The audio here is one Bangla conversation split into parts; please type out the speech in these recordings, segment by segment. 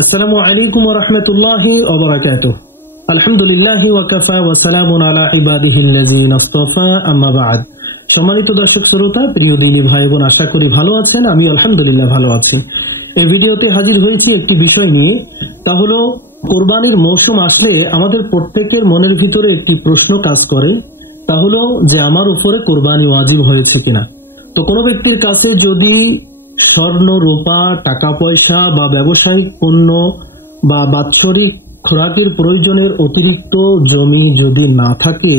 আসসালামু আলাইকুম ওয়া রাহমাতুল্লাহি ওয়া বারাকাতুহু। আলহামদুলিল্লাহি ওয়া কাফা ওয়া সালামুন আলা ইবাদিহিল্লাযিনা ইসতাফা, আম্মা বা'দ। সম্মানিত দর্শক শ্রোতা, প্রিয় দিনী ভাই বোন, আশা করি ভালো আছেন। আমি আলহামদুলিল্লাহ ভালো আছি। এই ভিডিওতে হাজির হয়েছি একটি বিষয় নিয়ে, তা হলো কোরবানির মৌসুম আসলে আমাদের প্রত্যেকের মনের ভিতরে একটি প্রশ্ন কাজ করে, তা হলো যে আমার উপরে কোরবানি ওয়াজিব হয়েছে কিনা। তো কোনো ব্যক্তির কাছে যদি স্বর্ণ, রূপা, টাকা পয়সা বা ব্যবসায়িক পণ্য বা বাৎসরিক খোরাকের প্রয়োজনের অতিরিক্ত জমি যদি না থাকে,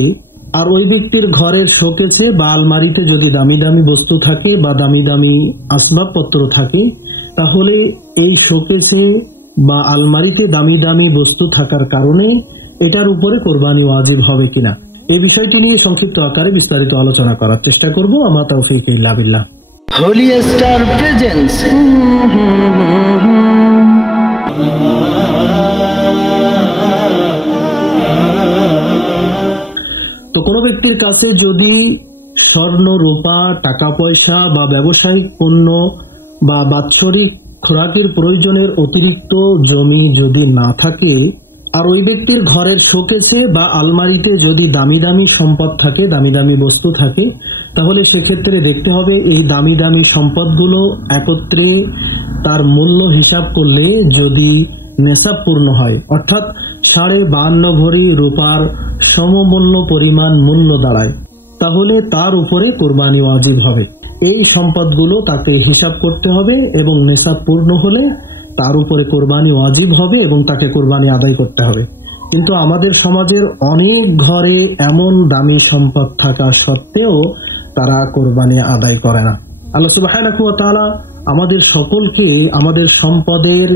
আর ওই ব্যক্তির ঘরের শোকেসে বা আলমারিতে যদি দামি দামি বস্তু থাকে বা দামি দামি আসবাবপত্র থাকে, তাহলে এই শোকেসে বা আলমারিতে দামি দামি বস্তু থাকার কারণে এটার উপরে কোরবানি ওয়াজিব হবে কিনা, এই বিষয়টি নিয়ে সংক্ষিপ্ত আকারে বিস্তারিত আলোচনা করার চেষ্টা করব। আমা তাওফীক ইল্লা বিল্লাহ। Holi star presents. তো কোনো ব্যক্তির কাছে যদি স্বর্ণ, রূপা, টাকা পয়সা বা ব্যবসায়িক পণ্য বা বাৎসরিক খোরাকের প্রয়োজনের অতিরিক্ত জমি যদি না থাকে, আর ওই ব্যক্তির ঘরের শোকেসে বা আলমারিতে যদি দামি দামি সম্পদ থাকে, দামি দামি বস্তু থাকে, তাহলে সেক্ষেত্রে দেখতে হবে এই দামি দামি সম্পদগুলো একত্রে তার মূল্য হিসাব করলে যদি নেশাব পূর্ণ হয়, অর্থাৎ 52.5 ভরি রূপার সমমূল্য পরিমাণ মূল্য দাঁড়ায়, তাহলে তার উপরে কোরবানি ওয়াজিব হবে। এই সম্পদগুলো তাকে হিসাব করতে হবে এবং নেশাব পূর্ণ হলে তার উপরে কোরবানি ওয়াজিব হবে এবং তাকে কোরবানি আদায় করতে হবে। কিন্তু আমাদের সমাজের অনেক ঘরে এমন দামি সম্পদ থাকা সত্ত্বেও তারা কোরবানি আদায় করে না। আল্লাহ সুবহানাহু ওয়া তাআলা আমাদের সকলকে আমাদের সম্পদের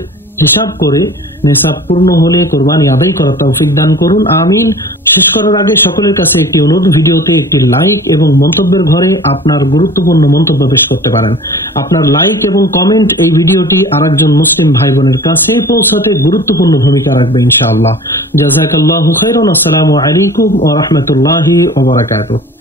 হিসাব করে নেশাব পূর্ণ হলে কোরবানি আদায় করার তৌফিক দান করুন, আমিন। শেষ করার আগে সকলের কাছে একটি অনুরোধ, ভিডিওতে একটি লাইক এবং মন্তব্যের ঘরে আপনার গুরুত্বপূর্ণ মন্তব্য পেশ করতে পারেন। আপনার লাইক এবং কমেন্ট এই ভিডিওটি আরেকজন মুসলিম ভাই বোনের কাছে পৌঁছাতে গুরুত্বপূর্ণ ভূমিকা রাখবে ইনশাআল্লাহ। জাযাকাল্লাহু খাইরান। আসসালামু আলাইকুম ওয়া রাহমাতুল্লাহি ওয়া বারাকাতুহু।